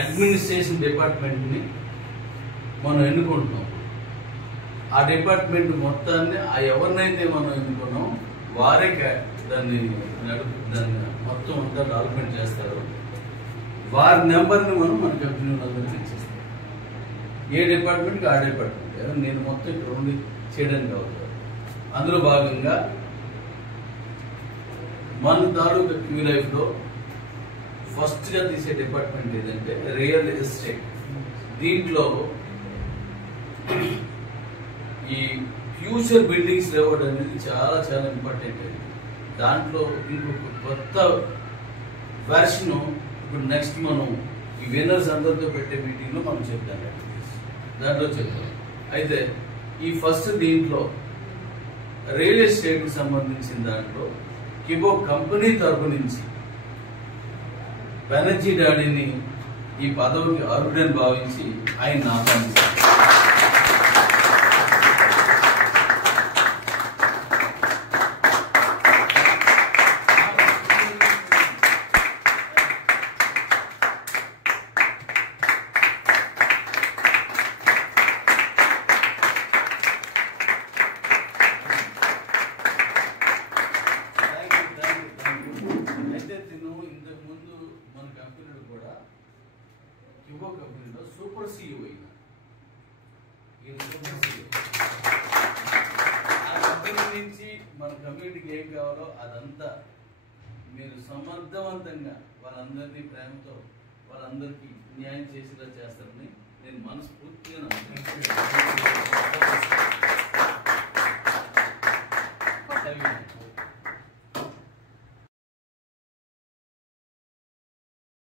Administration డిపార్ట్మెంట్ని మనం ఎన్నుకుంటున్నాం. ఆ department మొత్తాన్ని ఎవరినైతే మనం ఎన్నుకున్నాం వారే దాన్ని మొత్తం అంతా డెవలప్మెంట్ చేస్తారు. వారి నెంబర్ని మనం మన కంపెనీ వాళ్ళందరికీ ఇచ్చేస్తాం. ఏ డిపార్ట్మెంట్కి ఆ డిపార్ట్మెంట్ నేను మొత్తం ఇక్కడ ఉండి చేయడానికి అవుతాను. అందులో భాగంగా మన తాలూకా క్యూ లైఫ్లో ఫస్ట్గా తీసే డిపార్ట్మెంట్ ఏదంటే రియల్ ఎస్టేట్. దీంట్లో ఈ ఫ్యూచర్ బిల్డింగ్స్ లేఅవుట్ అనేది చాలా చాలా ఇంపార్టెంట్. దాంట్లో ఇంకొక కొత్త వెర్షన్ ఇప్పుడు నెక్స్ట్ మనం ఈ విన్నర్స్ అందరితో పెట్టే మీటింగ్లో మనం చెప్తాం. దాంట్లో చెప్తాం. అయితే ఈ ఫస్ట్ దీంట్లో రియల్ ఎస్టేట్కి సంబంధించిన దాంట్లో కిబో కంపెనీ తరపు నుంచి బెనర్జీ డాడీని ఈ పదవికి అర్హుడని భావించి ఆయన ఆహ్వానిస్తారు. కిబో కంపెనీలో సూపర్ సిఇఓ అయినా ఆ కంపెనీ నుంచి మన కమ్యూనిటీకి ఏం కావాలో అదంతా మీరు సమర్థవంతంగా వాళ్ళందరినీ ప్రేమతో వాళ్ళందరికీ న్యాయం చేసేలా చేస్తారని నేను మనస్ఫూర్తిగా నమ్ముతున్నాను.